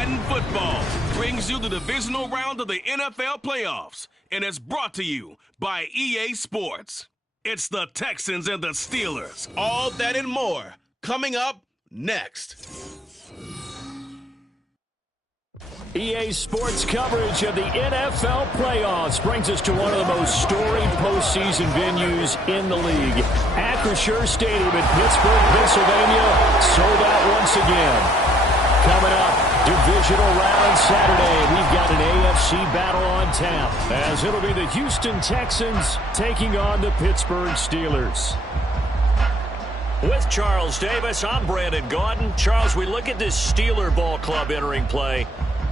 Madden Football brings you the divisional round of the NFL playoffs, and it's brought to you by EA Sports. It's the Texans and the Steelers. All that and more coming up next. EA Sports coverage of the NFL playoffs brings us to one of the most storied postseason venues in the league. Acrisure Stadium in Pittsburgh, Pennsylvania, sold out once again. Coming up, divisional round Saturday, we've got an AFC battle on tap, as it'll be the Houston Texans taking on the Pittsburgh Steelers. With Charles Davis, I'm Brandon Gaudin. Charles, we look at this Steeler ball club entering play.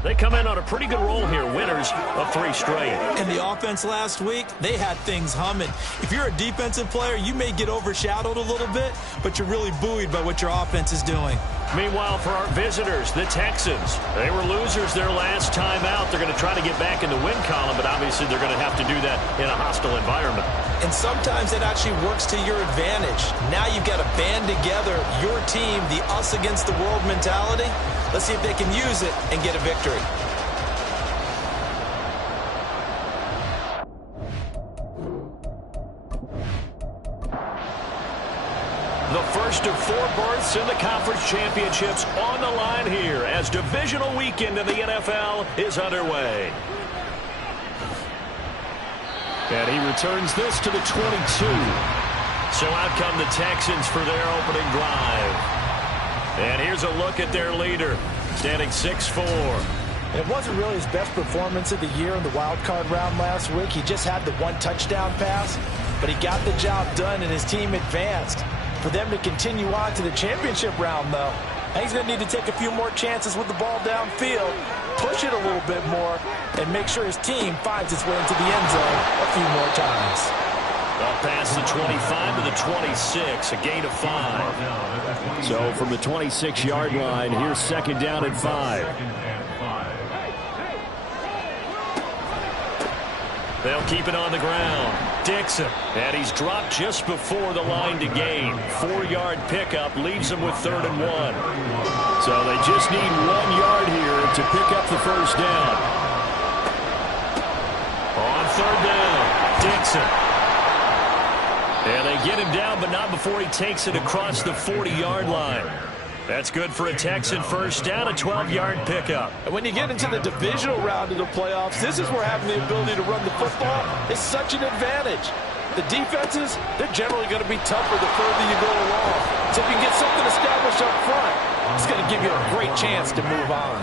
They come in on a pretty good roll here, winners of 3 straight. And the offense last week, they had things humming. If you're a defensive player, you may get overshadowed a little bit, but you're really buoyed by what your offense is doing. Meanwhile, for our visitors, the Texans, they were losers their last time out. They're going to try to get back in the win column, but obviously they're going to have to do that in a hostile environment. And sometimes it actually works to your advantage. Now you've got to band together your team, the us against the world mentality. Let's see if they can use it and get a victory. The first of 4 berths in the conference championships on the line here as divisional weekend in the NFL is underway. And he returns this to the 22. So out come the Texans for their opening drive. And here's a look at their leader, standing 6'4". It wasn't really his best performance of the year in the wild card round last week. He just had the 1 touchdown pass, but he got the job done and his team advanced. For them to continue on to the championship round, though, he's going to need to take a few more chances with the ball downfield, push it a little bit more, and make sure his team finds its way into the end zone a few more times. Up past the 25 to the 26, a gain of 5. So from the 26-yard line, here's second down and 5. They'll keep it on the ground. Dixon, and he's dropped just before the line to gain. 4-yard pickup leaves them with 3rd and 1. So they just need 1 yard here to pick up the first down. On 3rd down, Dixon. And they get him down, but not before he takes it across the 40-yard line. That's good for a Texan first down, a 12-yard pickup. And when you get into the divisional round of the playoffs, this is where having the ability to run the football is such an advantage. The defenses, they're generally going to be tougher the further you go along. So if you can get something established up front, it's going to give you a great chance to move on.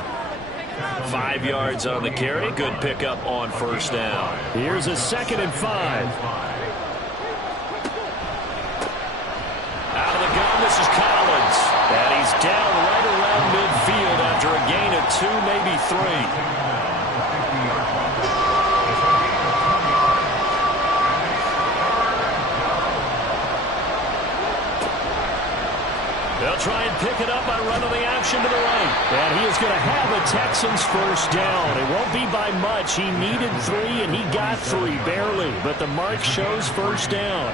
5 yards on the carry. Good pickup on first down. Here's a 2nd and 5. Out of the gun, this is Collins. And he's down right around midfield after a gain of 2, maybe 3. They'll try and pick it up by running the option to the right. And he is going to have a Texans first down. It won't be by much. He needed 3, and he got 3, barely. But the mark shows first down.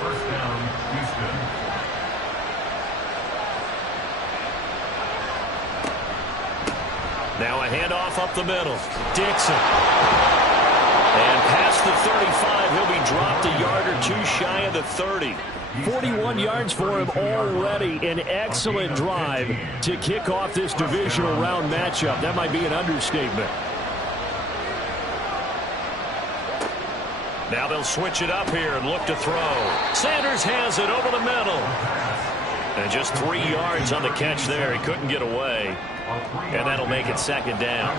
First down, Houston. Now a handoff up the middle. Dixon. And past the 35, he'll be dropped a yard or 2 shy of the 30. 41 yards for him already. An excellent drive to kick off this divisional round matchup. That might be an understatement. Now they'll switch it up here and look to throw. Sanders has it over the middle. And just 3 yards on the catch there. He couldn't get away. And that'll make it second down.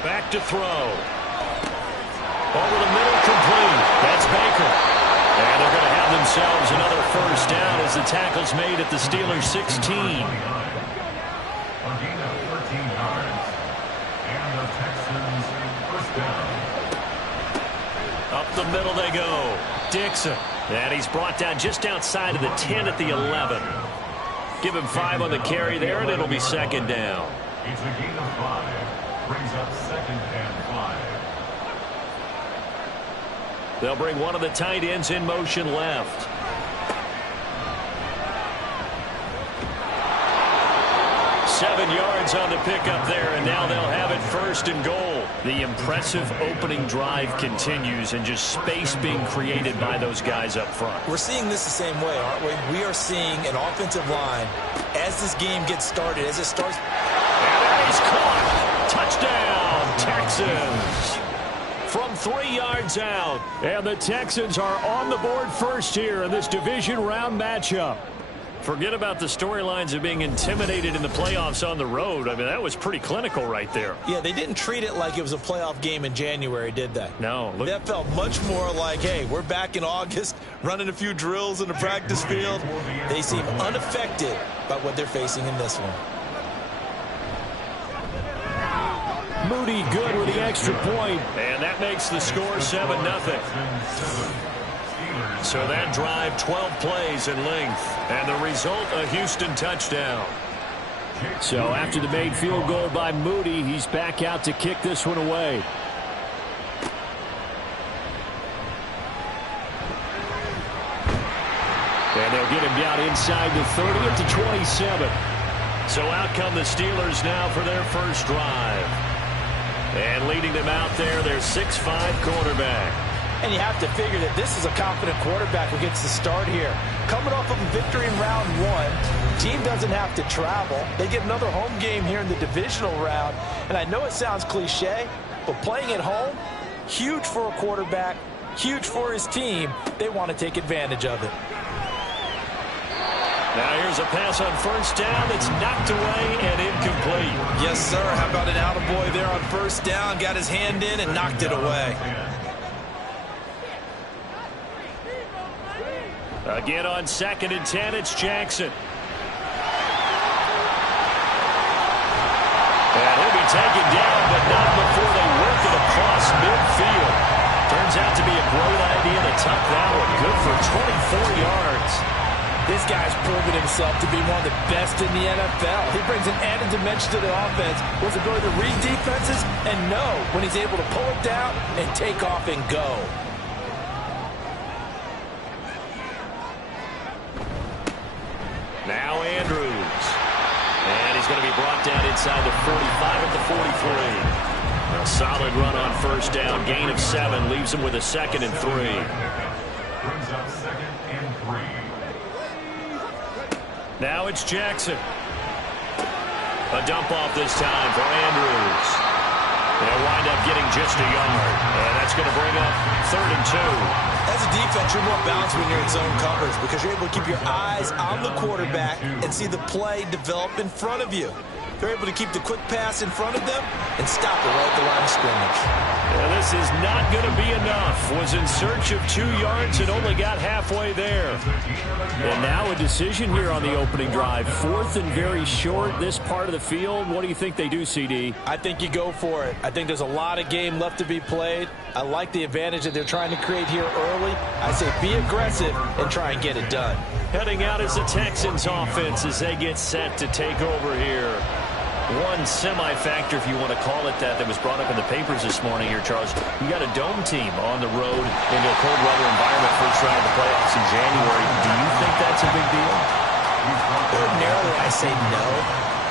Back to throw. Over the middle, complete. That's Baker. And they're going to have themselves another first down as the tackle's made at the Steelers' 16. A gain of 13 yards. And the Texans first down. Up the middle they go. Dixon. And he's brought down just outside of the 10 at the 11. Give him 5 on the carry there, and it'll be second down. It's a gain of 5. Brings up 2nd and 5. They'll bring one of the tight ends in motion left. 7 yards on the pickup there, and now they'll have it 1st and goal. The impressive opening drive continues, and just space being created by those guys up front. We're seeing this the same way, aren't we? We are seeing an offensive line as this game gets started, as it starts. And he's caught. Touchdown, Texans. From 3 yards out, and the Texans are on the board first here in this division round matchup. Forget about the storylines of being intimidated in the playoffs on the road. I mean, that was pretty clinical right there. Yeah, they didn't treat it like it was a playoff game in January, did they? No. Look. That felt much more like, hey, we're back in August, running a few drills in the practice field. They seem unaffected by what they're facing in this one. Moody good with the extra point, and that makes the score 7-0. So that drive, 12 plays in length, and the result, a Houston touchdown. So after the made field goal by Moody, he's back out to kick this one away. And they'll get him down inside the 30 at the 27. So out come the Steelers now for their first drive. And leading them out there, their 6'5" quarterback. And you have to figure that this is a confident quarterback who gets the start here. Coming off of a victory in round 1, team doesn't have to travel. They get another home game here in the divisional round. And I know it sounds cliche, but playing at home, huge for a quarterback, huge for his team. They want to take advantage of it. Now here's a pass on first down that's knocked away and incomplete. Yes, sir. How about an attaboy there on first down? Got his hand in and knocked it away. Again on 2nd and 10, it's Jackson. And he'll be taken down, but not before they work it across midfield. Turns out to be a great idea to tuck that one. Good for 24 yards. This guy's proven himself to be one of the best in the NFL. He brings an added dimension to the offense, was ability to read defenses and know when he's able to pull it down and take off and go. Now Andrews. And he's going to be brought down inside the 45 at the 43. A solid run on first down. Gain of 7 leaves him with a 2nd and 3. Brings up 2nd and 3. Now it's Jackson. A dump off this time for Andrews. They'll wind up getting just a yard. And that's going to bring up 3rd and 2. As a defense, you're more balanced when you're in zone coverage because you're able to keep your eyes on the quarterback and see the play develop in front of you. They're able to keep the quick pass in front of them and stop it right at the line of scrimmage. Well, this is not going to be enough. Was in search of 2 yards and only got halfway there. And now a decision here on the opening drive. 4th and very short, this part of the field. What do you think they do, CD? I think you go for it. I think there's a lot of game left to be played. I like the advantage that they're trying to create here early. I say be aggressive and try and get it done. Heading out is the Texans offense as they get set to take over here. One semi-factor, if you want to call it that was brought up in the papers this morning here, Charles. You got a dome team on the road into a cold weather environment, first round of the playoffs in January. Do you think that's a big deal? Ordinarily, I say no.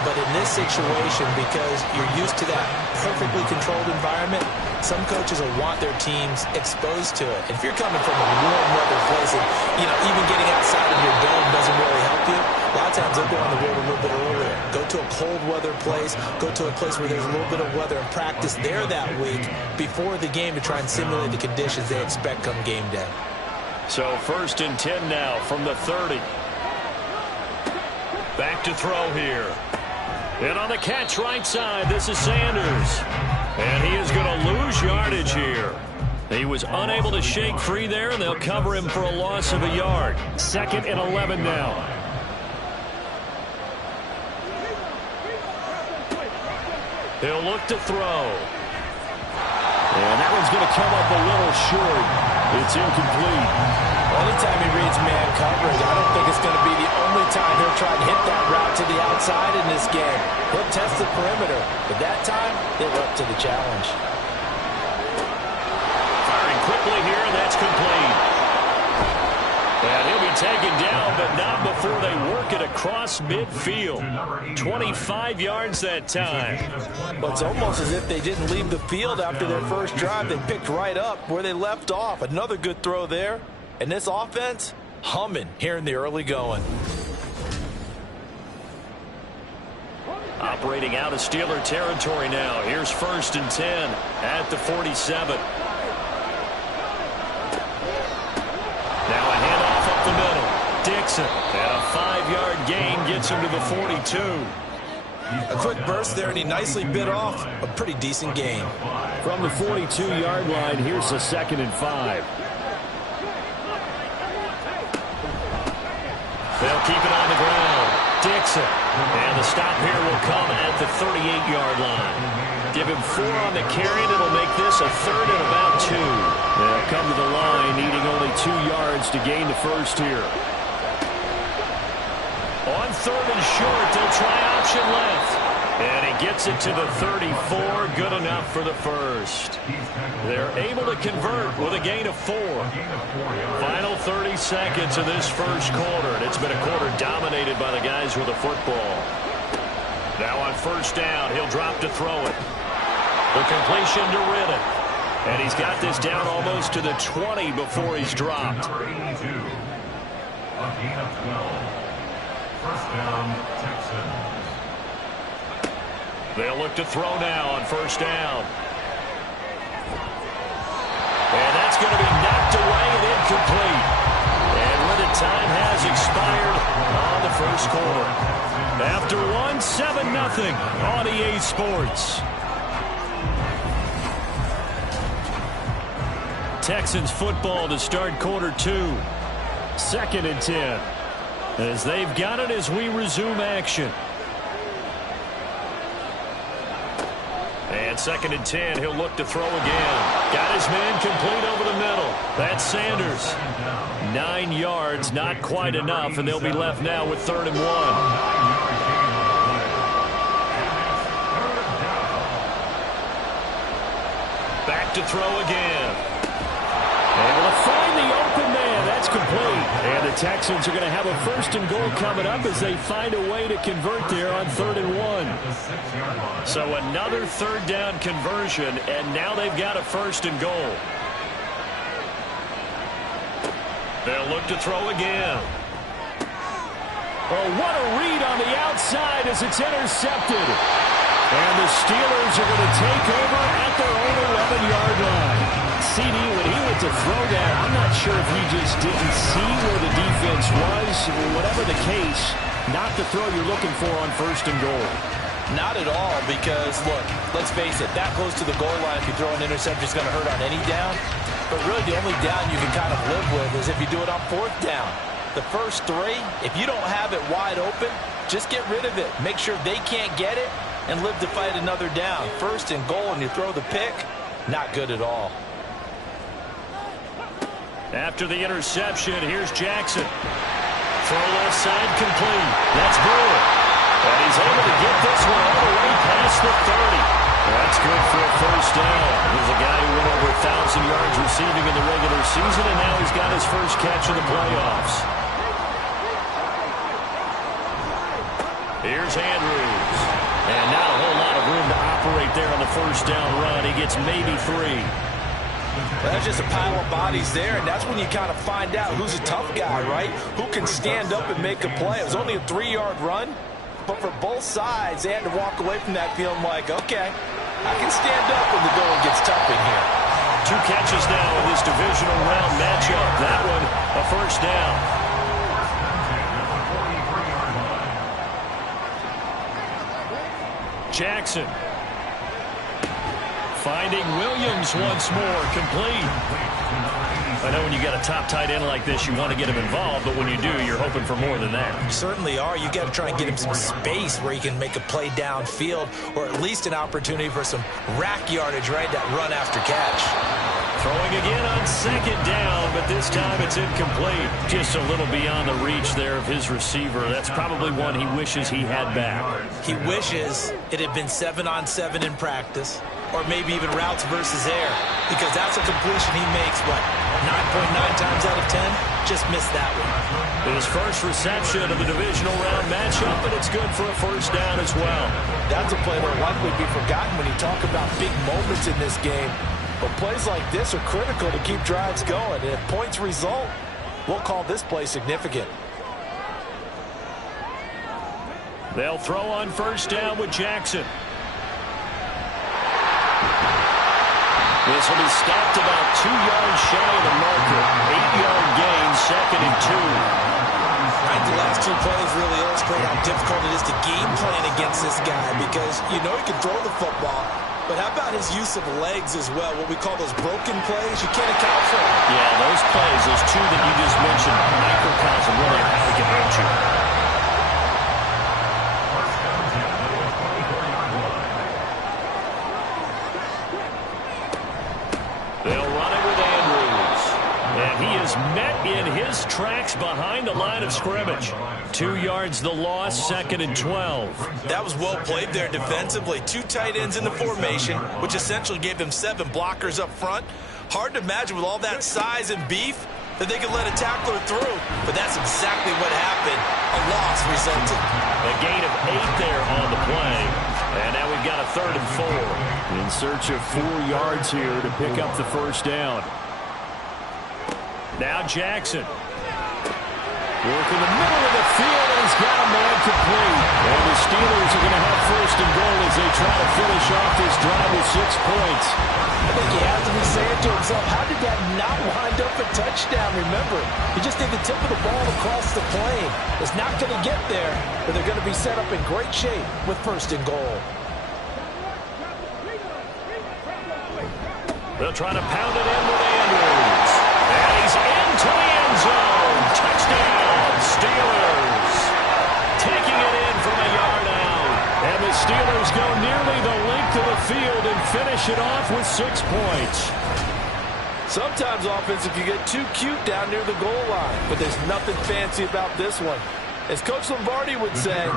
But in this situation, because you're used to that perfectly controlled environment, some coaches will want their teams exposed to it. If you're coming from a warm weather place and, even getting outside of your dome doesn't really help you, a lot of times they'll go on the road a little bit earlier. Go to a cold weather place, go to a place where there's a little bit of weather and practice there that week before the game to try and simulate the conditions they expect come game day. So 1st and 10 now from the 30. Back to throw here. And on the catch right side, this is Sanders. And he is going to lose yardage here. He was unable to shake free there, and they'll cover him for a loss of a yard. 2nd and 11 now. He'll look to throw. And that one's going to come up a little short. It's incomplete. Anytime he reads man coverage, I don't think it's going to be the only time he'll try to hit that route to the outside in this game. He'll test the perimeter, but that time, they were up to the challenge. Firing quickly here, and that's complete. And he'll be taken down, but not before they work it across midfield. 25 yards that time. Well, it's almost as if they didn't leave the field after their first drive. They picked right up where they left off. Another good throw there. And this offense, humming here in the early going. Operating out of Steeler territory now. Here's 1st and 10 at the 47. Now a handoff up the middle. Dixon, and a 5-yard gain gets him to the 42. A quick burst there, and he nicely bit off a pretty decent gain. From the 42-yard line, here's a 2nd and 5. They'll keep it on the ground. Dixon. And the stop here will come at the 38-yard line. Give him 4 on the carry, and it'll make this a 3rd and about 2. They'll come to the line, needing only 2 yards to gain the first here. On 3rd and short, they'll try option left. And he gets it to the 34, good enough for the first. They're able to convert with a gain of 4. Final 30 seconds of this first quarter, and it's been a quarter dominated by the guys with the football. Now on 1st down, he'll drop to throw it. The completion to Riddick. And he's got this down almost to the 20 before he's dropped. Number 82, a gain of 12. 1st down, Texans. They'll look to throw now on 1st down. And that's going to be knocked away and incomplete. And limited time has expired on the first quarter. After 1, 7-0 on EA Sports. Texans football to start quarter 2. 2nd and 10. As they've got it as we resume action. And 2nd and 10, he'll look to throw again. Got his man complete over the middle. That's Sanders. 9 yards, not quite enough, and they'll be left now with 3rd and 1. Back to throw again. Able to find the open man. That's complete. And the Texans are going to have a 1st and goal coming up as they find a way to convert there on 3rd and 1. So another 3rd down conversion, and now they've got a 1st and goal. They'll look to throw again. Oh, what a read on the outside as it's intercepted. And the Steelers are going to take over at their own 11-yard line. CD, when he went to throw that, I'm not sure if he just didn't see where the defense was. Whatever the case, not the throw you're looking for on 1st and goal. Not at all, because, look, let's face it, that goes to the goal line. If you throw an interception, it's going to hurt on any down. But really, the only down you can kind of live with is if you do it on 4th down. The first 3, if you don't have it wide open, just get rid of it. Make sure they can't get it and live to fight another down. 1st and goal, and you throw the pick, not good at all. After the interception, here's Jackson. Throw left side complete. That's Brewer. And he's able to get this one all the way past the 30. That's good for a 1st down. He's a guy who went over 1,000 yards receiving in the regular season, and now he's got his first catch in the playoffs. Here's Andrews. And not a whole lot of room to operate there on the 1st down run. He gets maybe 3. That's just a pile of bodies there, and that's when you kind of find out who's a tough guy, right? Who can stand up and make a play. It was only a 3-yard run, but for both sides, they had to walk away from that feeling like, okay, I can stand up when the going gets tough in here. 2 catches now in this divisional round matchup. That one, a 1st down. Jackson. Finding Williams once more, complete. I know when you got a top tight end like this, you want to get him involved, but when you do, you're hoping for more than that. You certainly are. You got to try and get him some space where he can make a play downfield, or at least an opportunity for some rack yardage, right? That run after catch. Throwing again on 2nd down, but this time it's incomplete. Just a little beyond the reach there of his receiver. That's probably one he wishes he had back. He wishes it had been 7-on-7 in practice, or maybe even routes versus air, because that's a completion he makes, but 9.9 times out of 10, just missed that one. His first reception of the divisional round matchup, and it's good for a first down as well. That's a play that will likely be forgotten when you talk about big moments in this game. But plays like this are critical to keep drives going. And if points result, we'll call this play significant. They'll throw on first down with Jackson. This will be stopped about 2 yards shy of the marker. 8-yard gain, 2nd and 2. Right, the last 2 plays really illustrate how difficult it is to game plan against this guy because you know he can throw the football, but how about his use of legs as well, what we call those broken plays? You can't account for them. Yeah, those plays, those 2 that you just mentioned, microcosm really of how he can hurt you. They'll run it with Andrews. And he is met in his tracks behind the line of scrimmage. 2 yards the loss, 2nd and 12. That was well played there defensively. 2 tight ends in the formation, which essentially gave them 7 blockers up front. Hard to imagine with all that size and beef that they could let a tackler through. But that's exactly what happened. A loss resulted. A gain of 8 there on the play. And now we've got a 3rd and 4. In search of 4 yards here to pick up the first down. Now Jackson. Work in the middle of the field, and he's got a man complete. And the Steelers are going to have 1st and goal as they try to finish off this drive with 6 points. I think he has to be saying to himself, how did that not wind up a touchdown? Remember, he just did the tip of the ball across the plane. It's not going to get there, but they're going to be set up in great shape with 1st and goal. They'll try to pound it in with Andrews. And he's into the end zone. Touchdown, Steelers. Taking it in from a yard out. And the Steelers go nearly the length of the field and finish it off with 6 points. Sometimes offense can get too cute down near the goal line, but there's nothing fancy about this one. As Coach Lombardi would say,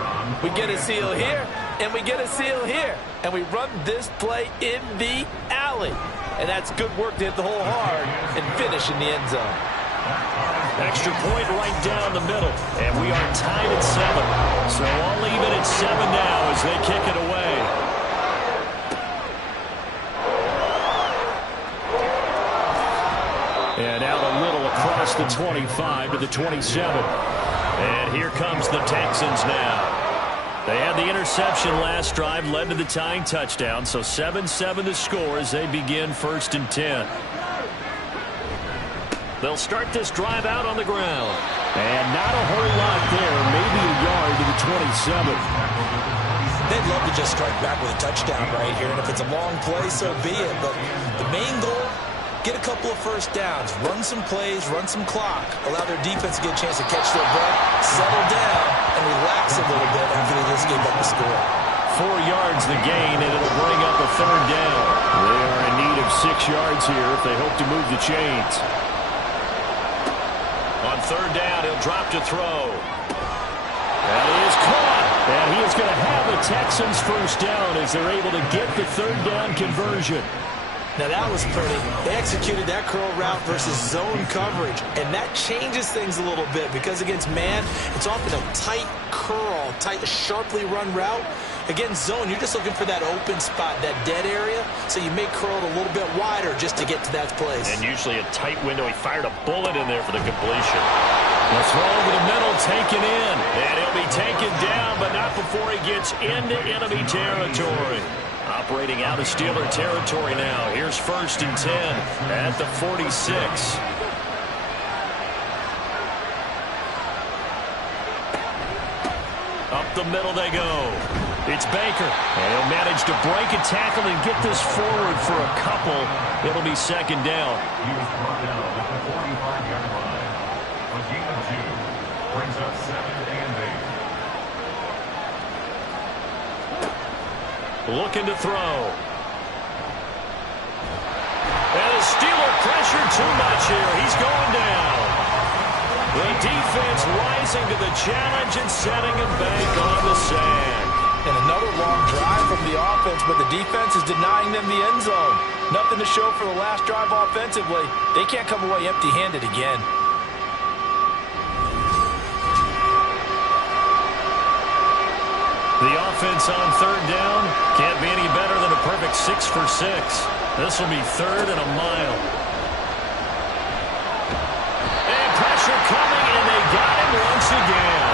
we get a seal here, and we get a seal here, and we run this play in the alley. And that's good work to hit the hole hard and finish in the end zone. Extra point right down the middle. And we are tied at 7. So I'll leave it at 7 now as they kick it away. And out a little across the 25 to the 27. And here comes the Texans now. They had the interception last drive, led to the tying touchdown, so 7-7 the score as they begin 1st and 10. They'll start this drive out on the ground. And not a whole lot there, maybe a yard to the 27. They'd love to just strike back with a touchdown right here, and if it's a long play, so be it. But the main goal, get a couple of 1st downs, run some plays, run some clock, allow their defense to get a chance to catch their breath, settle down, and relax a little bit after they just gave up the score. 4 yards the gain, and it'll bring up a 3rd down. They are in need of 6 yards here if they hope to move the chains. On 3rd down, he'll drop to throw. And he is caught. And he is going to have the Texans 1st down as they're able to get the 3rd down conversion. Now that was pretty. They executed that curl route versus zone coverage, and that changes things a little bit because against man, it's often a tight curl, tight, sharply run route. Against zone, you're just looking for that open spot, that dead area, so you may curl it a little bit wider just to get to that place. And usually a tight window. He fired a bullet in there for the completion. The throw over the middle, taken in, and he'll be taken down, but not before he gets into enemy territory. Operating out of Steeler territory now. Here's 1st and 10 at the 46. Up the middle they go. It's Baker. And he'll manage to break a tackle and get this forward for a couple. It'll be 2nd down. He was brought down at the 45-yard line. A gain of 2 brings up 7th and 8. Looking to throw. And the Steeler pressure too much here. He's going down. The defense rising to the challenge and setting him back on the sand. And another long drive from the offense, but the defense is denying them the end zone. Nothing to show for the last drive offensively. They can't come away empty-handed again. The offense on third down can't be any better than a perfect 6 for 6. This will be third and a mile. And pressure coming, and they got him once again.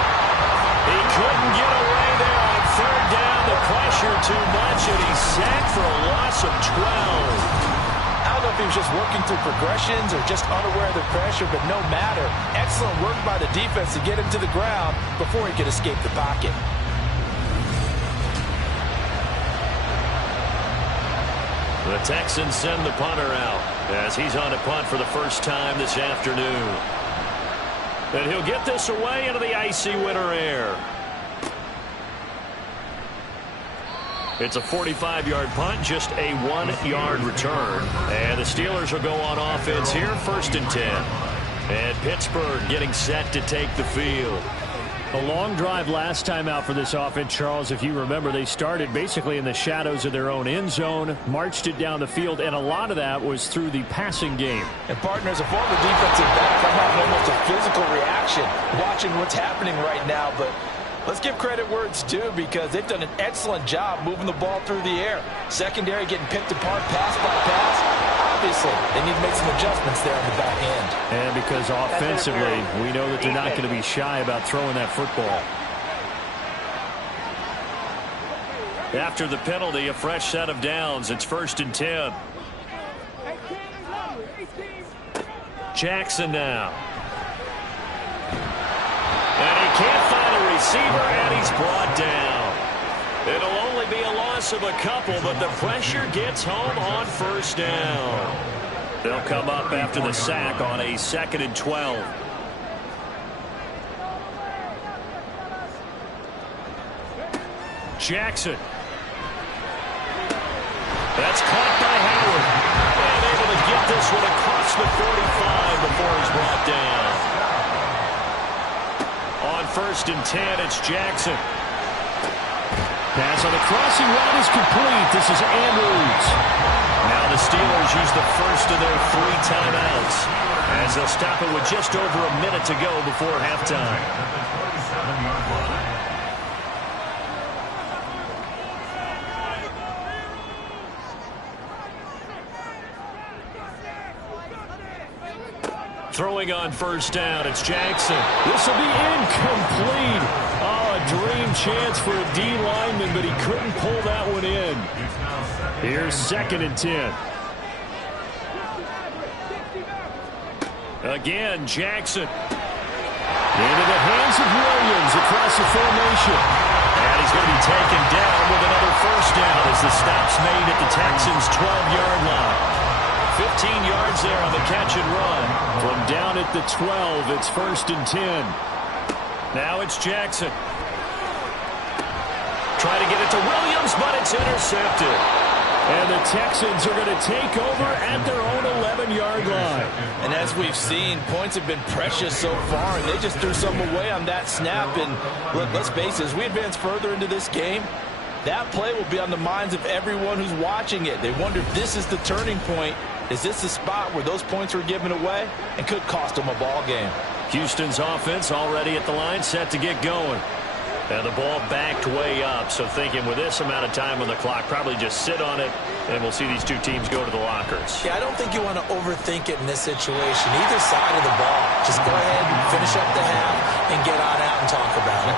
He couldn't get away there on third down. The pressure too much, and he's sacked for a loss of 12. I don't know if he was just working through progressions or just unaware of the pressure, but no matter. Excellent work by the defense to get him to the ground before he could escape the pocket. The Texans send the punter out as he's on to punt for the first time this afternoon. And he'll get this away into the icy winter air. It's a 45-yard punt, just a 1-yard return. And the Steelers will go on offense here, 1st and 10. And Pittsburgh getting set to take the field. A long drive last time out for this offense, Charles. If you remember, they started basically in the shadows of their own end zone, marched it down the field, and a lot of that was through the passing game. And partner, as a former defensive back, I'm having almost a physical reaction watching what's happening right now. But let's give credit where it's due, because they've done an excellent job moving the ball through the air. Secondary getting picked apart pass by pass. Obviously, they need to make some adjustments there on the back end. And because offensively, we know that they're not going to be shy about throwing that football. After the penalty, a fresh set of downs. It's 1st and 10. Jackson now. And he can't find a receiver, and he's brought down. It'll only be a loss of a couple, but the pressure gets home on 1st down. They'll come up after the sack on a 2nd and 12. Jackson. That's caught by Howard. And able to get this one across the 45 before he's brought down. On 1st and 10, it's Jackson. Pass on the crossing route is complete. This is Andrews. Now the Steelers use the first of their 3 timeouts as they'll stop it with just over a minute to go before halftime. Throwing on 1st down, it's Jackson. This will be incomplete. Oh, a dream chance for a D lineman, but he couldn't pull that one in. Here's 2nd and 10. Again, Jackson. Into the hands of Williams across the formation. And he's going to be taken down with another 1st down as the stop's made at the Texans' 12-yard line. 15 yards there on the catch and run. From down at the 12, it's 1st and 10. Now it's Jackson. Try to get it to Williams, but it's intercepted. And the Texans are going to take over at their own 11-yard line. And as we've seen, points have been precious so far, and they just threw some away on that snap. And look, let's face it, as we advance further into this game, that play will be on the minds of everyone who's watching it. They wonder if this is the turning point. Is this the spot where those points were given away and could cost them a ball game? Houston's offense already at the line, set to get going. And the ball backed way up, so thinking with this amount of time on the clock, probably just sit on it, and we'll see these 2 teams go to the lockers. Yeah, I don't think you want to overthink it in this situation. Either side of the ball. Just go ahead and finish up the half and get on out and talk about it.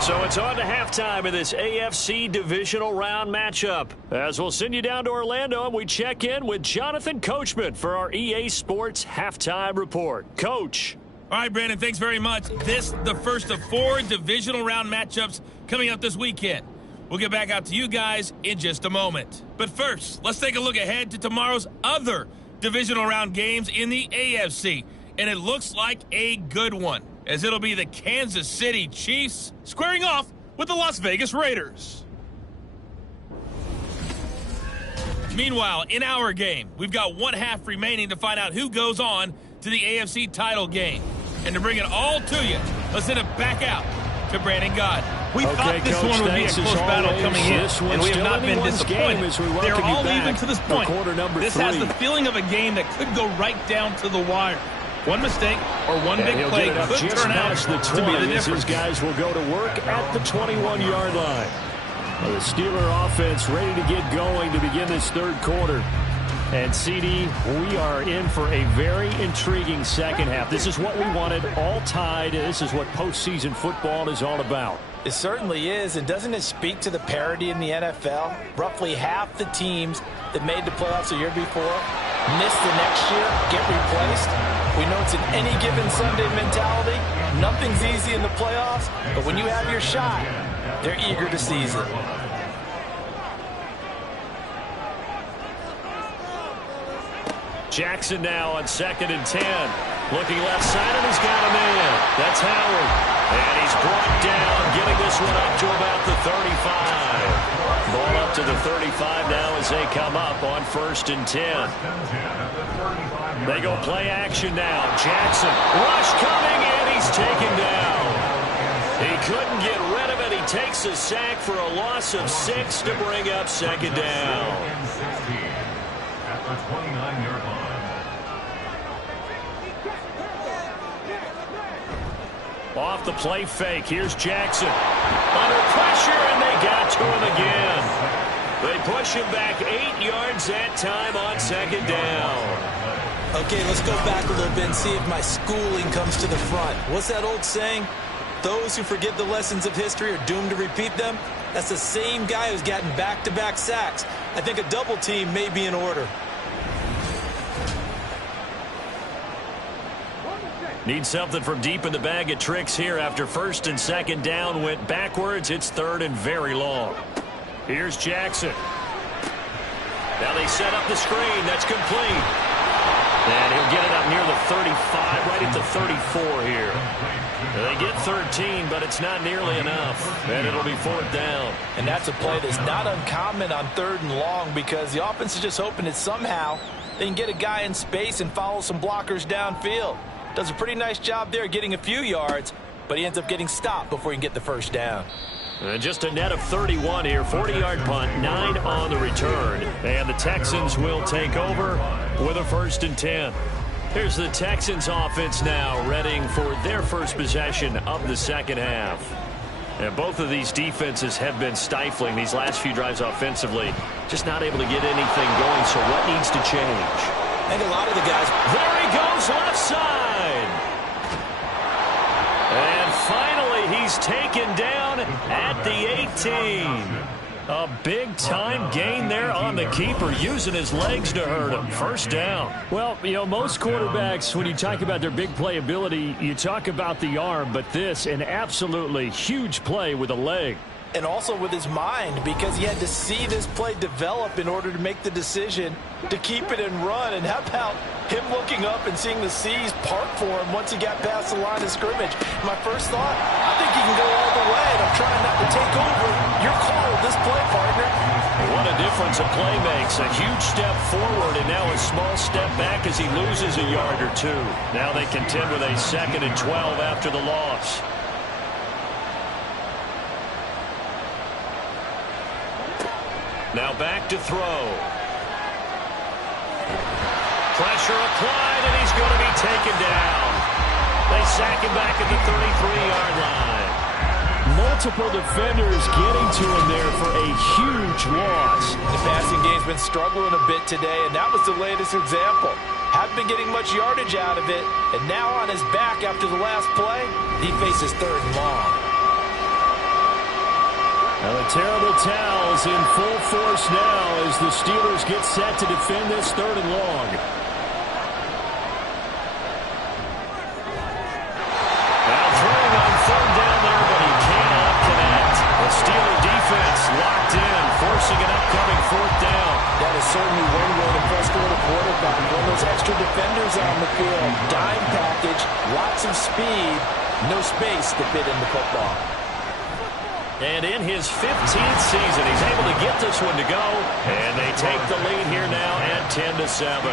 So it's on to halftime of this AFC Divisional Round matchup. As we'll send you down to Orlando, and we check in with Jonathan Coachman for our EA Sports Halftime Report. Coach. All right, Brandon, thanks very much. This the first of 4 divisional round matchups coming up this weekend. We'll get back out to you guys in just a moment. But first, let's take a look ahead to tomorrow's other divisional round games in the AFC. And it looks like a good one, as it'll be the Kansas City Chiefs squaring off with the Las Vegas Raiders. Meanwhile, in our game, we've got 1 half remaining to find out who goes on to the AFC title game. And to bring it all to you, let's send it back out to Brandon God. We thought this one would be a close battle coming in, and we have not been disappointed. They're all even to this point. This has the feeling of a game that could go right down to the wire. One mistake or one big play could turn out to be the difference. These guys will go to work at the 21-yard line. Well, the Steeler offense ready to get going to begin this third quarter. And, CD, we are in for a very intriguing second half. This is what we wanted, all tied. This is what postseason football is all about. It certainly is, and doesn't it speak to the parity in the NFL? Roughly half the teams that made the playoffs the year before miss the next year, get replaced. We know it's an any given Sunday mentality. Nothing's easy in the playoffs, but when you have your shot, they're eager to seize it. Jackson now on 2nd and 10. Looking left side, and he's got a man. That's Howard. And he's brought down, getting this one up to about the 35. Ball up to the 35 now as they come up on 1st and 10. They go play action now. Jackson, rush coming, and he's taken down. He couldn't get rid of it. He takes a sack for a loss of 6 to bring up 2nd down. At the 29-yard line. Off the play fake. Here's Jackson. Under pressure, and they got to him again. They push him back 8 yards that time on 2nd down. Okay, let's go back a little bit and see if my schooling comes to the front. What's that old saying? Those who forget the lessons of history are doomed to repeat them. That's the same guy who's gotten back-to-back sacks. I think a double team may be in order. Need something from deep in the bag of tricks here after 1st and 2nd down went backwards. It's 3rd and very long. Here's Jackson. Now they set up the screen. That's complete. And he'll get it up near the 35, right at the 34 here. They get 13, but it's not nearly enough. And it'll be 4th down. And that's a play that's not uncommon on 3rd and long because the offense is just hoping that somehow they can get a guy in space and follow some blockers downfield. Does a pretty nice job there getting a few yards, but he ends up getting stopped before he can get the 1st down. And just a net of 31 here, 40-yard punt, 9 on the return. And the Texans will take over with a 1st and 10. Here's the Texans offense now, readying for their first possession of the second half. And both of these defenses have been stifling these last few drives offensively. Just not able to get anything going, so what needs to change? I think a lot of the guys... There he goes, left side. And finally, he's taken down at the 18. A big-time gain there on the keeper, using his legs to hurt him. 1st down. Well, you know, most quarterbacks, when you talk about their big playability, you talk about the arm, but this, an absolutely huge play with a leg. And also with his mind, because he had to see this play develop in order to make the decision to keep it and run. And how about him looking up and seeing the seas part for him once he got past the line of scrimmage? My first thought, I think he can go all the way, and I'm trying not to take over. Your call, this play, partner. What a difference a play makes. A huge step forward and now a small step back as he loses a yard or two. Now they contend with a 2nd and 12 after the loss. Now back to throw. Pressure applied, and he's going to be taken down. They sack him back at the 33-yard line. Multiple defenders getting to him there for a huge loss. The passing game's been struggling a bit today, and that was the latest example. Haven't been getting much yardage out of it, and now on his back after the last play, he faces 3rd and long. Now the terrible towels in full force now as the Steelers get set to defend this 3rd and long. Now throwing on 3rd down there, but he cannot connect. The Steeler defense locked in, forcing an upcoming 4th down. That is certainly one way to frustrate a quarterback. One of those extra defenders on the field. Dime package, lots of speed, no space to fit in the football. And in his 15th season, he's able to get this one to go. And they take the lead here now at 10-7.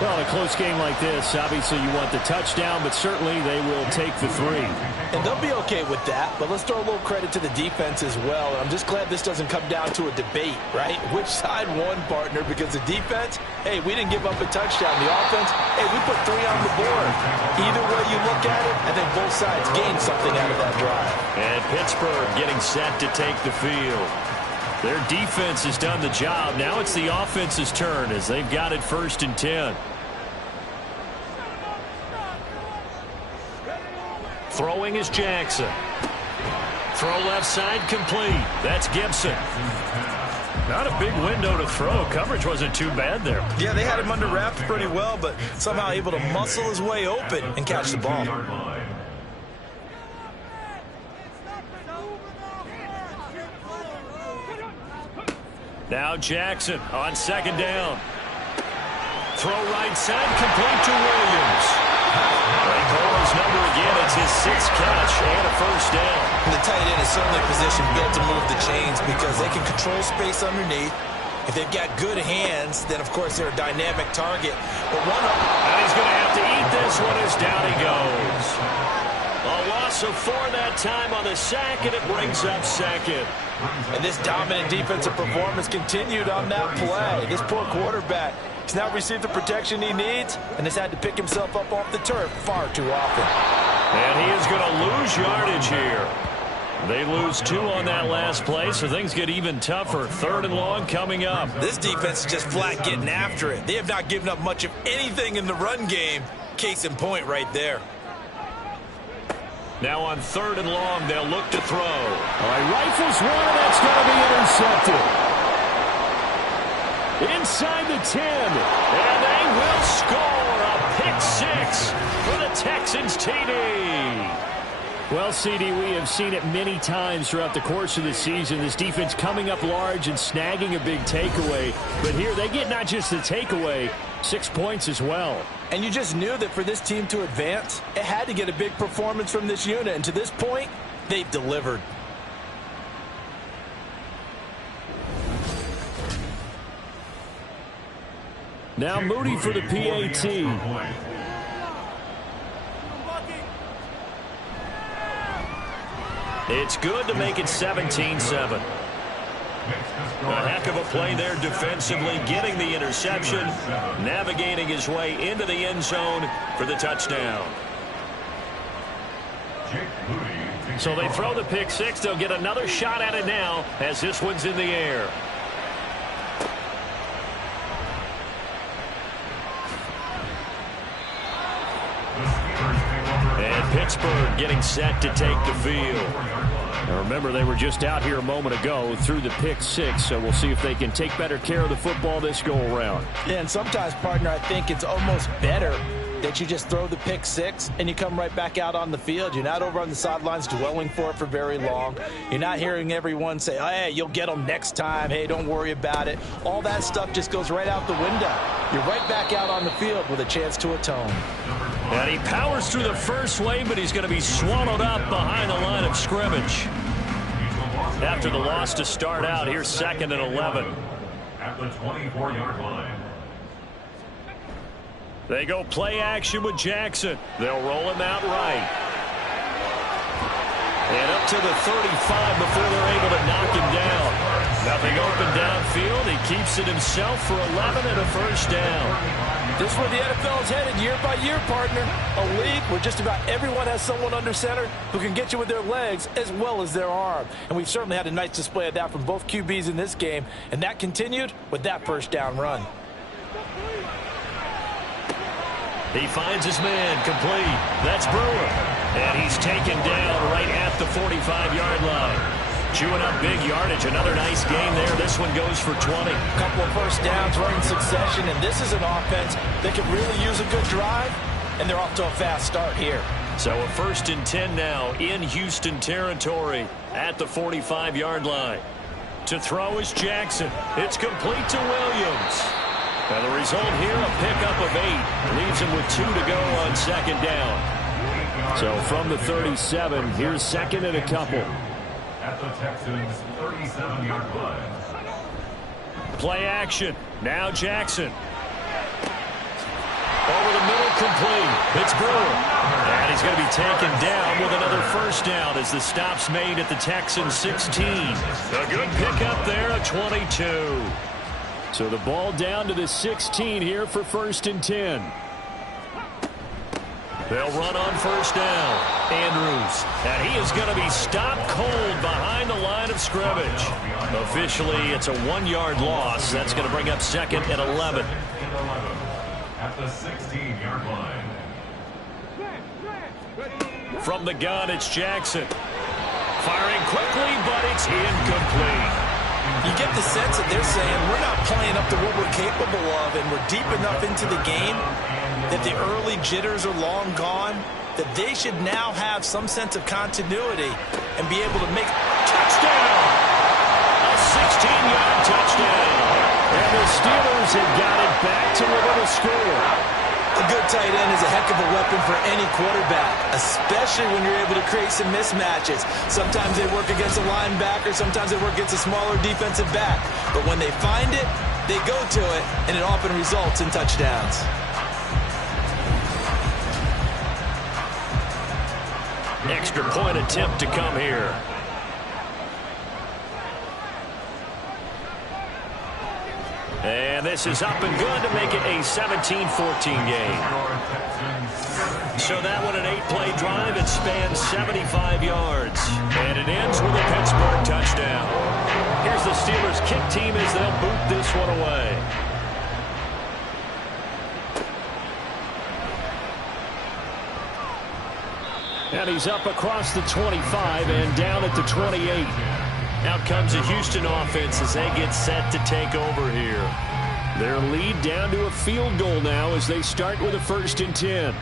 Well, in a close game like this, obviously you want the touchdown, but certainly they will take the 3. And they'll be okay with that, but let's throw a little credit to the defense as well. And I'm just glad this doesn't come down to a debate, right? Which side won, partner? Because the defense, hey, we didn't give up a touchdown. The offense, hey, we put 3 on the board. Either way you look at it, I think both sides gained something out of that drive. And Pittsburgh getting set to take the field. Their defense has done the job. Now it's the offense's turn as they've got it 1st and 10. Throwing is Jackson. Throw left side complete. That's Gibson. Not a big window to throw. Coverage wasn't too bad there. Yeah, they had him under wraps pretty well, but somehow able to muscle his way open and catch the ball. Now Jackson on 2nd down. Throw right side complete to Williams. They call his number again. It's his 6th catch and a 1st down. And the tight end is certainly a position built to move the chains because they can control space underneath. If they've got good hands, then of course they're a dynamic target. But one up. And he's going to have to eat this one as down he goes. A loss of 4 that time on the sack, and it brings up 2nd. And this dominant defensive performance continued on that play. This poor quarterback, he's now received the protection he needs and has had to pick himself up off the turf far too often. And he is going to lose yardage here. They lose 2 on that last play, so things get even tougher. 3rd and long coming up. This defense is just flat getting after it. They have not given up much of anything in the run game. Case in point right there. Now on 3rd and long, they'll look to throw. All right, rifles one, and that's going to be intercepted. Inside the 10. And they will score a pick 6 for the Texans TD. Well, CD, we have seen it many times throughout the course of the season. This defense coming up large and snagging a big takeaway. But here they get not just the takeaway, 6 points as well. And you just knew that for this team to advance, it had to get a big performance from this unit. And to this point, they've delivered. Now Moody for the PAT. It's good to make it 17-7. A heck of a play there defensively, getting the interception, navigating his way into the end zone for the touchdown. So they throw the pick 6. They'll get another shot at it now as this one's in the air. And Pittsburgh getting set to take the field. Now remember, they were just out here a moment ago through the pick 6, so we'll see if they can take better care of the football this go-around. Yeah, and sometimes, partner, I think it's almost better that you just throw the pick 6 and you come right back out on the field. You're not over on the sidelines dwelling for it for very long. You're not hearing everyone say, oh, hey, you'll get them next time. Hey, don't worry about it. All that stuff just goes right out the window. You're right back out on the field with a chance to atone. And he powers through the first wave, but he's going to be swallowed up behind the line of scrimmage. After the loss to start out, here's 2nd and 11. At the 24-yard line. They go play action with Jackson. They'll roll him out right. And up to the 35 before they're able to knock him down. Nothing open downfield. He keeps it himself for 11 and a 1st down. This is where the NFL is headed year by year, partner. A league where just about everyone has someone under center who can get you with their legs as well as their arm. And we've certainly had a nice display of that from both QBs in this game. And that continued with that 1st down run. He finds his man complete. That's Brewer. And he's taken down right at the 45-yard line. Chewing up big yardage. Another nice game there. This one goes for 20. Couple of 1st downs right in succession, and this is an offense that could really use a good drive, and they're off to a fast start here. So a 1st and 10 now in Houston territory at the 45-yard line. To throw is Jackson. It's complete to Williams. And the result here, a pickup of 8. Leaves him with 2 to go on 2nd down. So from the 37, here's 2nd and a couple. at the Texans' 37-yard line. Play action. Now Jackson. Over the middle, complete. Pittsburgh. And he's going to be taken down with another first down as the stop's made at the Texans' 16. A good pickup there, a 22. So the ball down to the 16 here for 1st and 10. They'll run on first down. Andrews. And he is going to be stopped cold behind the line of scrimmage. Officially, it's a 1-yard loss. That's going to bring up 2nd and 11. At the 16-yard line. From the gun, it's Jackson. Firing quickly, but it's incomplete. You get the sense that they're saying we're not playing up to what we're capable of, and we're deep enough into the game that the early jitters are long gone, that they should now have some sense of continuity and be able to make touchdown. A 16-yard touchdown. And the Steelers have got it back to within a score. A good tight end is a heck of a weapon for any quarterback, especially when you're able to create some mismatches. Sometimes they work against a linebacker, sometimes they work against a smaller defensive back. But when they find it, they go to it, and it often results in touchdowns. Extra point attempt to come here. And this is up and good to make it a 17-14 game. So that one, an 8-play drive. It spans 75 yards. And it ends with a Pittsburgh touchdown. Here's the Steelers' kick team as they'll boot this one away. And he's up across the 25 and down at the 28. Out comes the Houston offense as they get set to take over here. Their lead down to a field goal now as they start with a 1st and 10.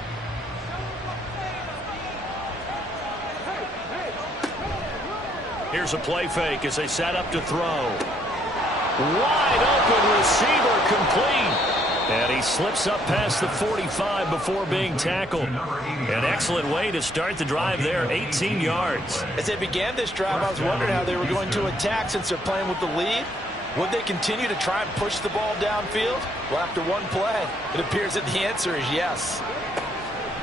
Here's a play fake as they set up to throw. Wide open receiver, complete. And he slips up past the 45 before being tackled. An excellent way to start the drive there, 18 yards. As they began this drive, I was wondering how they were going to attack since they're playing with the lead. Would they continue to try and push the ball downfield? Well, after one play, it appears that the answer is yes.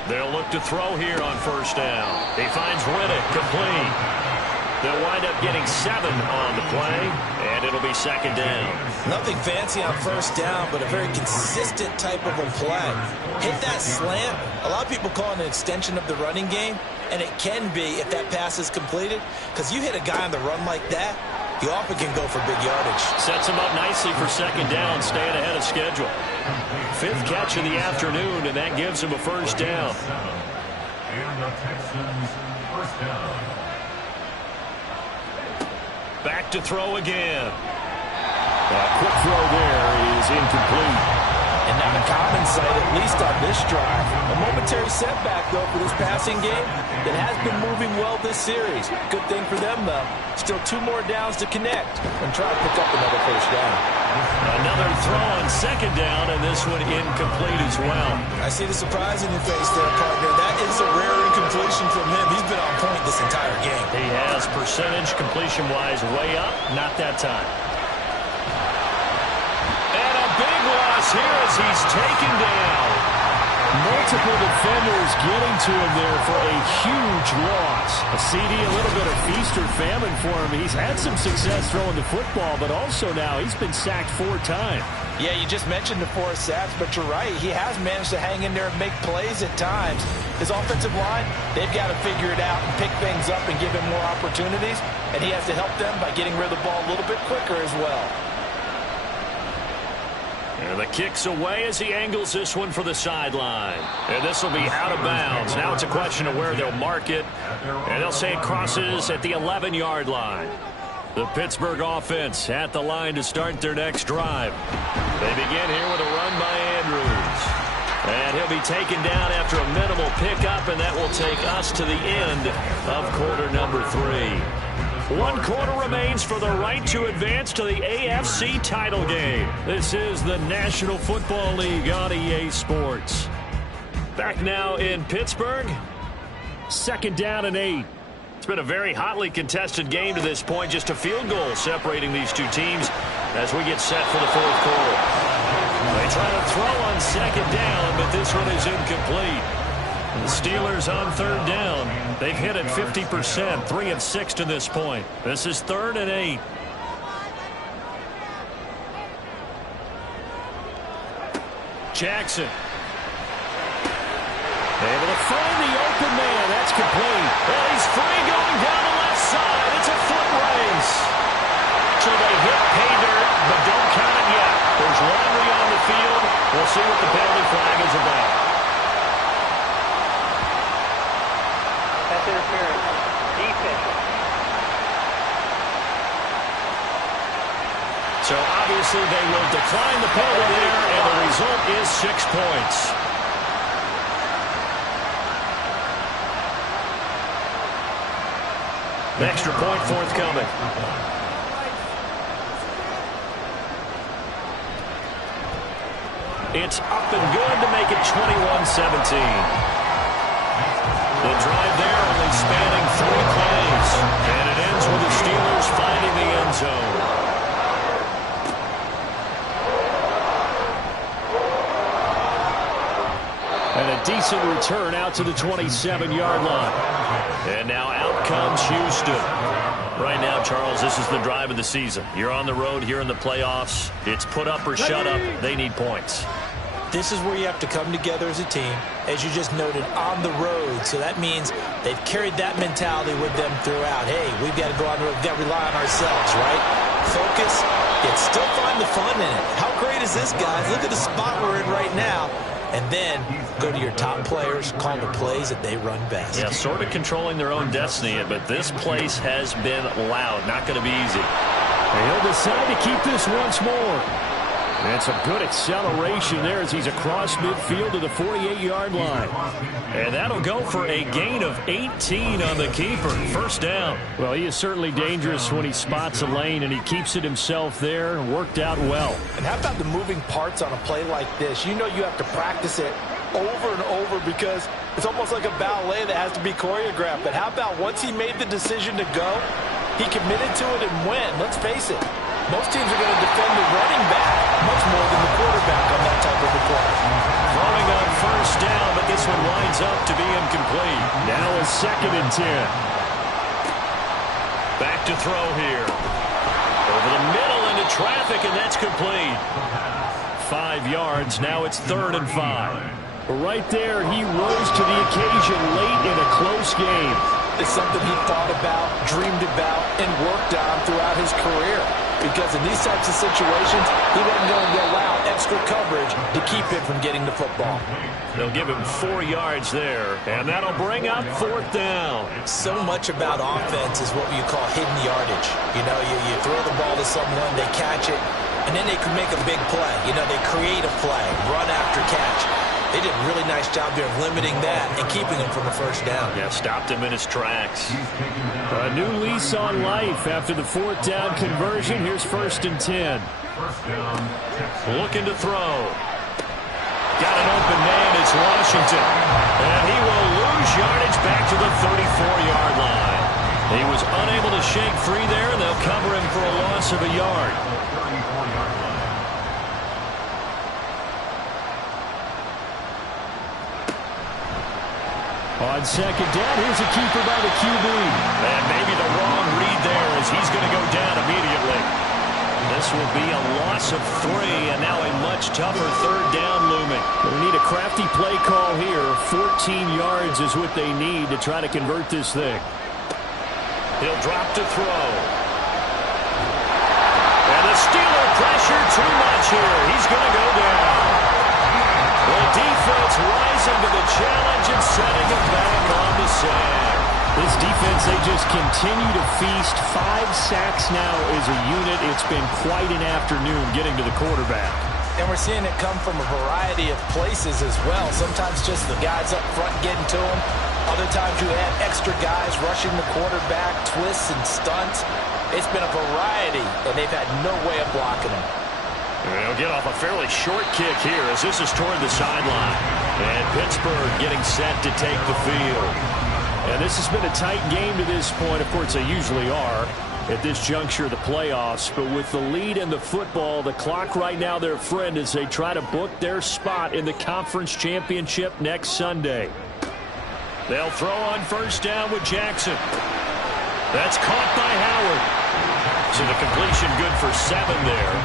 They'll look to throw here on first down. He finds Riddick, complete. They'll wind up getting 7 on the play, and it'll be 2nd down. Nothing fancy on first down, but a very consistent type of a play. Hit that slant. A lot of people call it an extension of the running game, and it can be if that pass is completed, because you hit a guy on the run like that, he often can go for big yardage. Sets him up nicely for 2nd down, staying ahead of schedule. 5th catch of the afternoon, and that gives him a first down. And the Texans' first down. Back to throw again. A quick throw there is incomplete. And not a common sight, at least on this drive. A momentary setback, though, for this passing game that has been moving well this series. Good thing for them, though. Still 2 more downs to connect and try to pick up another first down. Another throw on 2nd down, and this one incomplete as well. I see the surprise in your face there, partner. That is a rare incompletion from him. He's been on point this entire game. He has percentage completion-wise way up. Not that time. And a big loss here as he's taken down. Multiple defenders getting to him there for a huge loss. A CD, a little bit of feast or famine for him. He's had some success throwing the football, but also now he's been sacked 4 times. Yeah, you just mentioned the 4 sacks, but you're right. He has managed to hang in there and make plays at times. His offensive line, they've got to figure it out and pick things up and give him more opportunities, and he has to help them by getting rid of the ball a little bit quicker as well. And the kick's away as he angles this one for the sideline. And this will be out of bounds. Now it's a question of where they'll mark it. And they'll say it crosses at the 11-yard line. The Pittsburgh offense at the line to start their next drive. They begin here with a run by Andrews. And he'll be taken down after a minimal pickup, and that will take us to the end of quarter number 3. 1 quarter remains for the right to advance to the AFC title game. This is the National Football League on EA Sports. Back now in Pittsburgh. 2nd down and 8. It's been a very hotly contested game to this point. Just a field goal separating these two teams as we get set for the fourth quarter. They try to throw on second down, but this one is incomplete. The Steelers on third down. They've hit it 50%, 3 of 6 to this point. This is 3rd and 8. Jackson. Able to find the open man. That's complete. Well, he's free going down the left side. It's a foot race. So they hit pay dirt, but don't count it yet. There's laundry on the field. We'll see what the penalty flag is about. That's interference. Defense. So obviously they will decline the penalty there, and the result is 6 points. Extra point forthcoming. It's up and good to make it 21-17. The drive there only spanning 3 plays. And it ends with the Steelers finding the end zone. And a decent return out to the 27-yard line. And now out comes Houston. Right now, Charles, this is the drive of the season. You're on the road here in the playoffs. It's put up or shut up. They need points. This is where you have to come together as a team, as you just noted, on the road. So that means they've carried that mentality with them throughout. Hey, we've got to go on the road. We've got to rely on ourselves, right? Focus, yet still find the fun in it. How great is this, guys? Look at the spot we're in right now. And then go to your top players, call the plays that they run best. Yeah, sort of controlling their own destiny, but this place has been loud. Not going to be easy. And he'll decide to keep this once more. And some good acceleration there as he's across midfield to the 48-yard line. And that'll go for a gain of 18 on the keeper. First down. Well, he is certainly dangerous when he spots a lane, and he keeps it himself there. Worked out well. And how about the moving parts on a play like this? You know you have to practice it over and over because it's almost like a ballet that has to be choreographed. But how about once he made the decision to go, he committed to it and went. Let's face it. Most teams are going to defend the running back much more than the quarterback on that type of a play. Throwing on first down, but this one winds up to be incomplete. Now a 2nd and 10. Back to throw here. Over the middle into traffic, and that's complete. 5 yards. Now it's 3rd and 5. Right there, he rose to the occasion late in a close game. It's something he thought about, dreamed about, and worked on throughout his career. Because in these types of situations, he wasn't going to allow extra coverage to keep him from getting the football. They'll give him 4 yards there, and that'll bring up 4th down. So much about offense is what you call hidden yardage. You know, you throw the ball to someone, they catch it, and then they can make a big play. You know, they create a play, run after catch. They did a really nice job there of limiting that and keeping him from a first down. Yeah, stopped him in his tracks. A new lease on life after the 4th down conversion. Here's 1st and 10. Looking to throw. Got an open man. It's Washington. And he will lose yardage back to the 34-yard line. He was unable to shake free there, and they'll cover him for a loss of a yard. On 2nd down, here's a keeper by the QB. And maybe the wrong read there as he's going to go down immediately. This will be a loss of 3, and now a much tougher 3rd down looming. They need a crafty play call here. 14 yards is what they need to try to convert this thing. He'll drop to throw. And the Steeler pressure too much here. He's going to go down. The defense rising to the challenge and setting it back on the sand. This defense, they just continue to feast. 5 sacks now as a unit. It's been quite an afternoon getting to the quarterback. And we're seeing it come from a variety of places as well. Sometimes just the guys up front getting to him. Other times you had extra guys rushing the quarterback, twists and stunts. It's been a variety, and they've had no way of blocking him. They'll get off a fairly short kick here as this is toward the sideline. And Pittsburgh getting set to take the field. And this has been a tight game to this point. Of course, they usually are at this juncture of the playoffs. But with the lead in the football, the clock right now their friend as they try to book their spot in the conference championship next Sunday. They'll throw on first down with Jackson. That's caught by Howard. So the completion good for 7 there.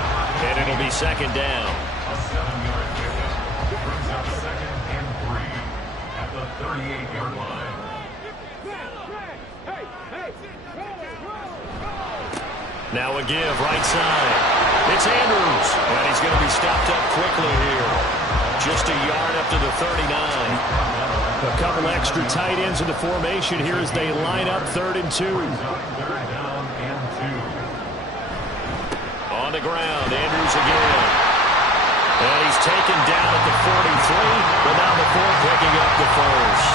And it'll be second down. A 7-yard pickup brings up 2nd and 3 at the 38-yard line. Now a give, right side. It's Andrews. And he's going to be stopped up quickly here. Just a yard up to the 39. A couple extra tight ends in the formation here as they line up 3rd and 2. 3rd down and 2. On the ground, Andrews again. And he's taken down at the 43, but now the 4 picking up the first.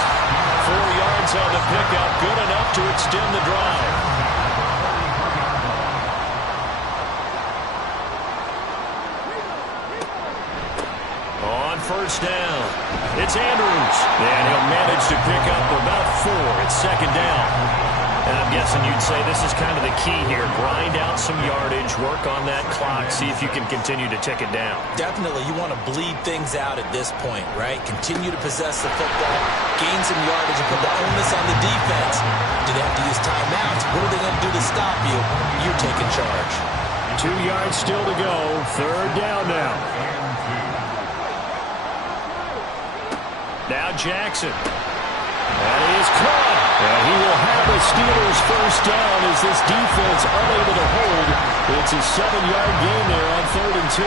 4 yards on the pickup, good enough to extend the drive. On first down, it's Andrews. And he'll manage to pick up about 4. It's second down. And I'm guessing you'd say this is kind of the key here. Grind out some yardage, work on that clock, see if you can continue to tick it down. Definitely, you want to bleed things out at this point, right? Continue to possess the football, gain some yardage, and put the onus on the defense. Do they have to use timeouts? What are they going to do to stop you? You're taking charge. 2 yards still to go. 3rd down now. Now Jackson. And he is caught. And he will have a Steelers first down as this defense unable to hold. It's a 7-yard gain there on 3rd and 2.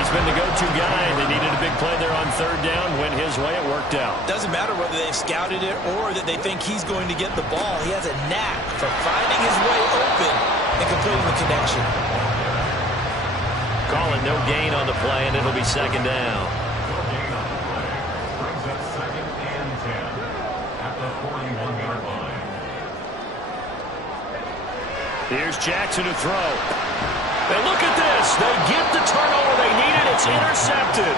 He's been the go-to guy. They needed a big play there on 3rd down. Went his way. It worked out. Doesn't matter whether they've scouted it or that they think he's going to get the ball. He has a knack for finding his way open and completing the connection. Calling no gain on the play, and it'll be second down. Here's Jackson to throw. And look at this. They get the turnover they needed. It's intercepted.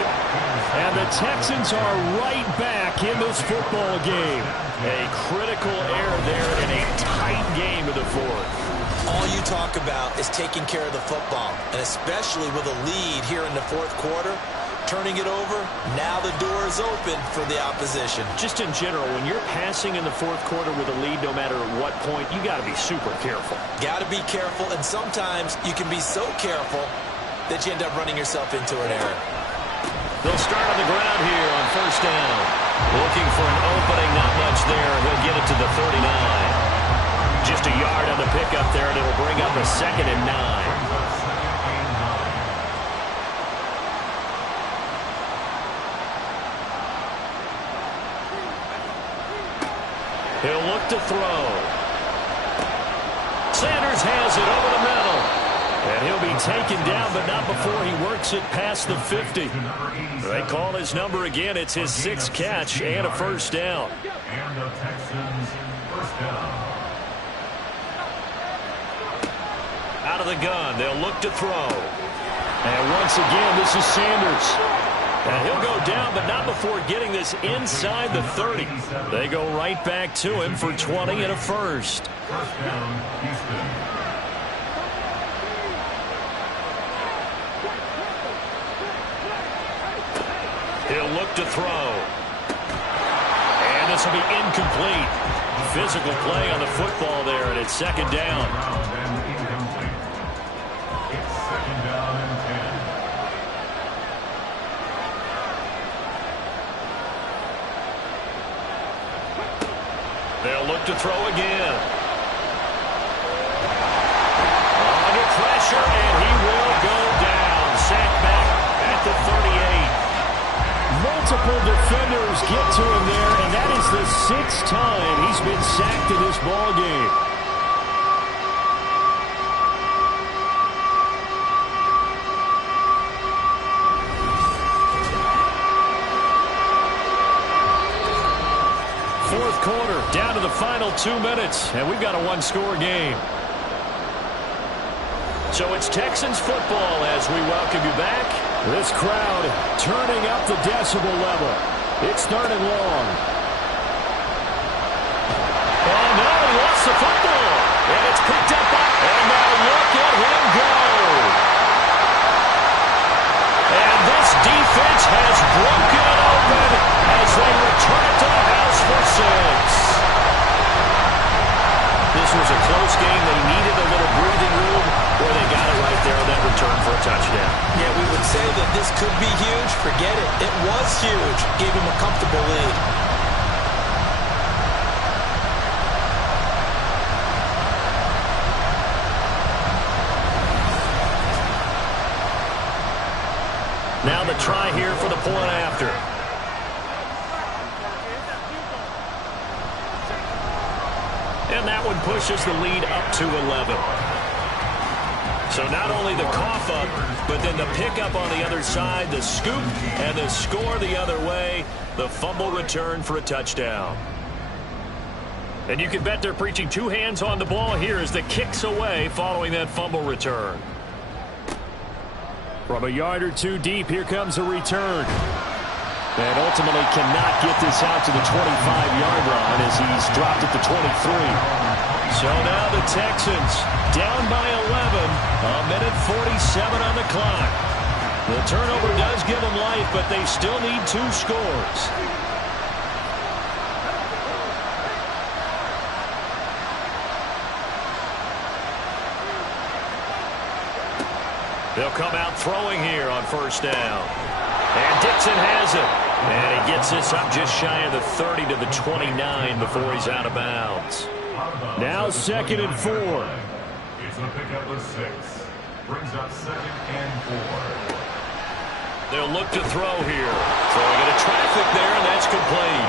And the Texans are right back in this football game. A critical error there in a tight game of the 4th. All you talk about is taking care of the football, and especially with a lead here in the 4th quarter. Turning it over, now the door is open for the opposition. Just in general, when you're passing in the 4th quarter with a lead, no matter at what point, you got to be super careful. Got to be careful, and sometimes you can be so careful that you end up running yourself into an error. They'll start on the ground here on first down. Looking for an opening, not much there. He'll get it to the 39. Just a yard on the pickup there, and it'll bring up a 2nd and 9. He'll look to throw. Sanders has it over the middle. And he'll be taken down, but not before he works it past the 50. They call his number again. It's his 6th catch and a first down. And the Texans first down. Out of the gun, they'll look to throw. And once again, this is Sanders. And he'll go down, but not before getting this inside the 30. They go right back to him for 20 and a first. First down, Houston. He'll look to throw. And this will be incomplete. Physical play on the football there, and it's second down. And incomplete. It's second down and 10. They'll look to throw again. Under pressure, and he will go down. Sacked back at the 38. Multiple defenders get to him there, and that is the 6th time he's been sacked in this ball game. Fourth quarter, down to the final 2 minutes, and we've got a one-score game. So it's Texans football as we welcome you back. This crowd turning up the decibel level. It's 3rd and long. the football. And it's picked up by... And now look at him go. And this defense has broken it open as they return it to the house for 6. This was a close game. They needed a little breathing room, where they got it right there on that return for a touchdown. Yeah, we would say that this could be huge. Forget it. It was huge. Gave him a comfortable lead. Now the try here for the point after. And that one pushes the lead up to 11. So not only the cough up, but then the pickup on the other side, the scoop, and the score the other way, the fumble return for a touchdown. And you can bet they're preaching 2 hands on the ball here as the kick's away following that fumble return. From a yard or 2 deep, here comes a return. And ultimately cannot get this out to the 25-yard line as he's dropped at the 23. So now the Texans down by 11, a minute 47 on the clock. The turnover does give them life, but they still need 2 scores. They'll come out throwing here on first down. And Dixon has it. And he gets this up just shy of the 30 to the 29 before he's out of bounds. Now 2nd and 4. It's a pickup of 6. Brings up 2nd and 4. They'll look to throw here. Throwing into traffic there, and that's complete.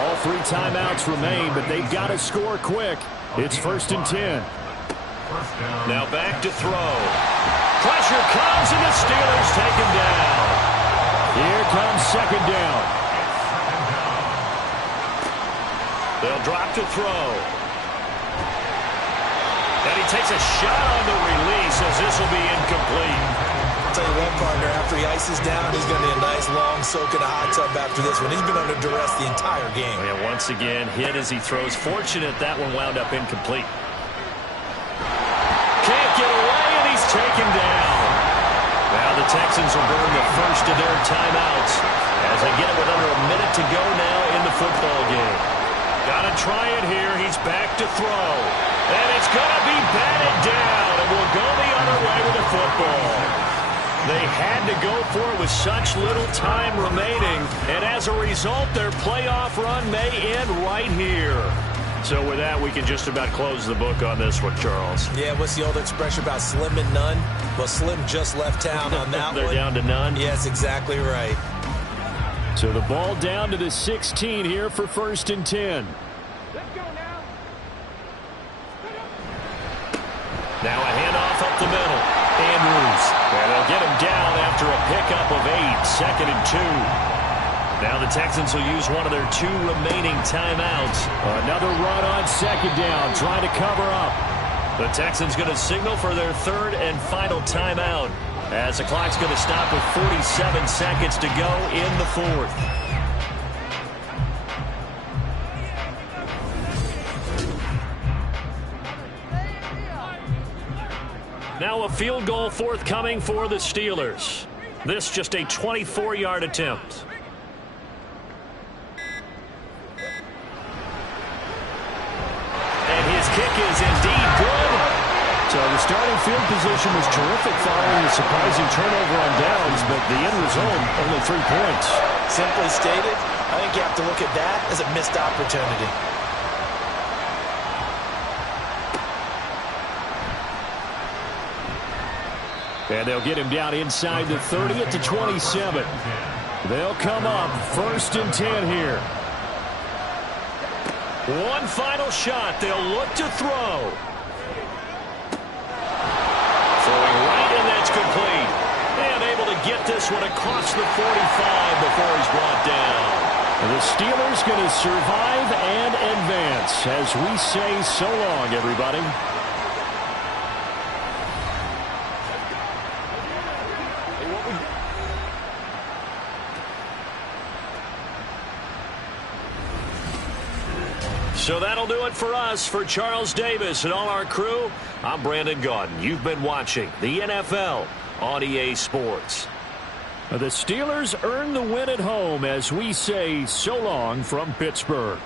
All 3 timeouts remain, but they've got to score quick. It's 1st and 10. Now back to throw. Pressure comes, and the Steelers take him down. Here comes 2nd down. They'll drop to throw. And he takes a shot on the release as this will be incomplete. I'll tell you what, partner, after he ices down, he's going to need a nice long soak in a hot tub after this one. He's been under duress the entire game. And once again, hit as he throws. Fortunate that one wound up incomplete. Can't get away, and he's taken down. Now the Texans will burn the first of their timeouts as they get it with under a minute to go now in the football game. Got to try it here. He's back to throw. And it's going to be batted down, and we'll go the other way with the football. They had to go for it with such little time remaining, and as a result, their playoff run may end right here. So with that, we can just about close the book on this one, Charles. Yeah, what's the old expression about slim and none? Well, Slim just left town on that They're one. down to none? Yes, exactly right. So the ball down to the 16 here for 1st and 10. Now a handoff up the middle. Andrews. And they'll get him down after a pickup of 8. 2nd and 2. Now the Texans will use one of their 2 remaining timeouts. Another run on 2nd down, trying to cover up. The Texans going to signal for their 3rd and final timeout as the clock's going to stop with 47 seconds to go in the 4th. Now a field goal forthcoming for the Steelers. This just a 24-yard attempt. And his kick is indeed good. So the starting field position was terrific following a surprising turnover on downs, but the end result, only 3 points. Simply stated, I think you have to look at that as a missed opportunity. And they'll get him down inside the 30 at the 27. They'll come up 1st and 10 here. One final shot. They'll look to throw. Throwing right, and that's complete. And able to get this one across the 45 before he's brought down. And the Steelers going to survive and advance as we say so long, everybody. So that'll do it for us. For Charles Davis and all our crew, I'm Brandon Gaudin. You've been watching the NFL on EA Sports. The Steelers earn the win at home as we say so long from Pittsburgh.